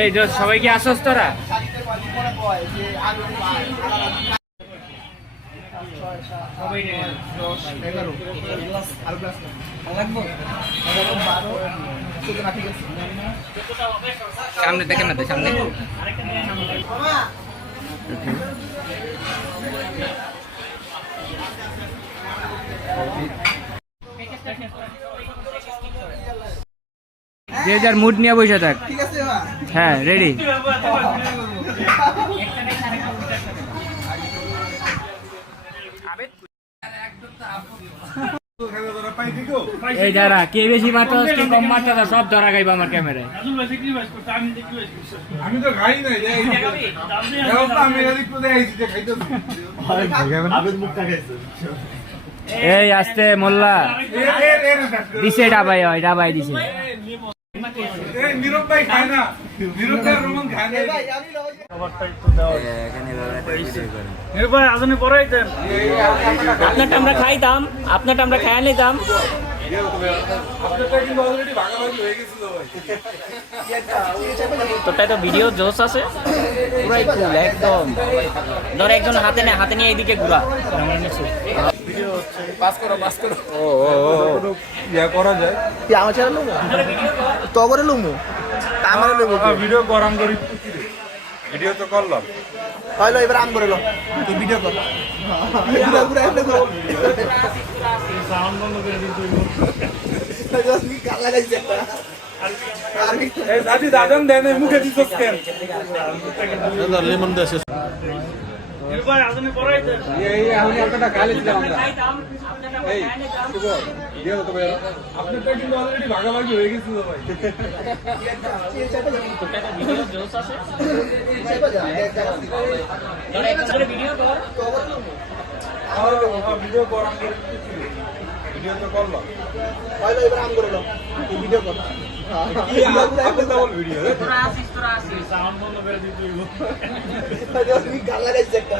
এই যে সবাই কি আসছ তোরা? সামনে দেখেন না তো সামনে। যে যার মুড নিয়ে বসে থাক। হ্যাঁ রেডি। এই যারা কে বেশি মারতে কে কম মারতে সব ধরা খাইবা আমার ক্যামেরায়। আমি তো খাই নাই এই আসতে মোল্লা দিছে ডাবাই হয় ডাবাই দিছে। নীরব ভাই খায় না, নীরব ভাই রোমান খায় না। আপনারটা আমরা খাইতাম, আপনারটা আমরা খাইয়া নিতাম। তোরটাই তো ভিডিও জোস আছে পুরাই কুল একদম। ধর একজন হাতে নিয়ে এইদিকে ঘুরা পাস করো। ও ইয়া করা যায় কি আমার চ্যানেল লুমু তো করে লুমু তা আমারে লইব ভিডিও গরম করি। ভিডিও তো করলাম, হইলো এবার আম করে লো তুই ভিডিও কর পুরা পুরা এমনি কর সাউন্ড বন্ধ করে দিই তুই। জাস্ট নি কাল লাগাইছে একটা এই দাদি দাদন দেন মুখে দিছস কেন? লেমন দেছে নির্ভয় আজনে পড়াই দেন। এই আমি আপনাটা খালি দিলাম আমরা। এই শুভ দিও তো ভাই, আপনারটা কিন্তু অলরেডি ভাগাভাগি হয়ে গেছে তো ভাই। ভিডিও জোস আছে ভিডিও কর। ভিডিও গরম করে ভিডিও তো করলাম। হইলো এবার আম করে লো তুই ভিডিও কর কি আপনি ডাবল ভিডিও তোরা আসিস সাউন্ড বন্ধ করে দিই তুই। জাস্ট নি কাল লাগাইছে একটা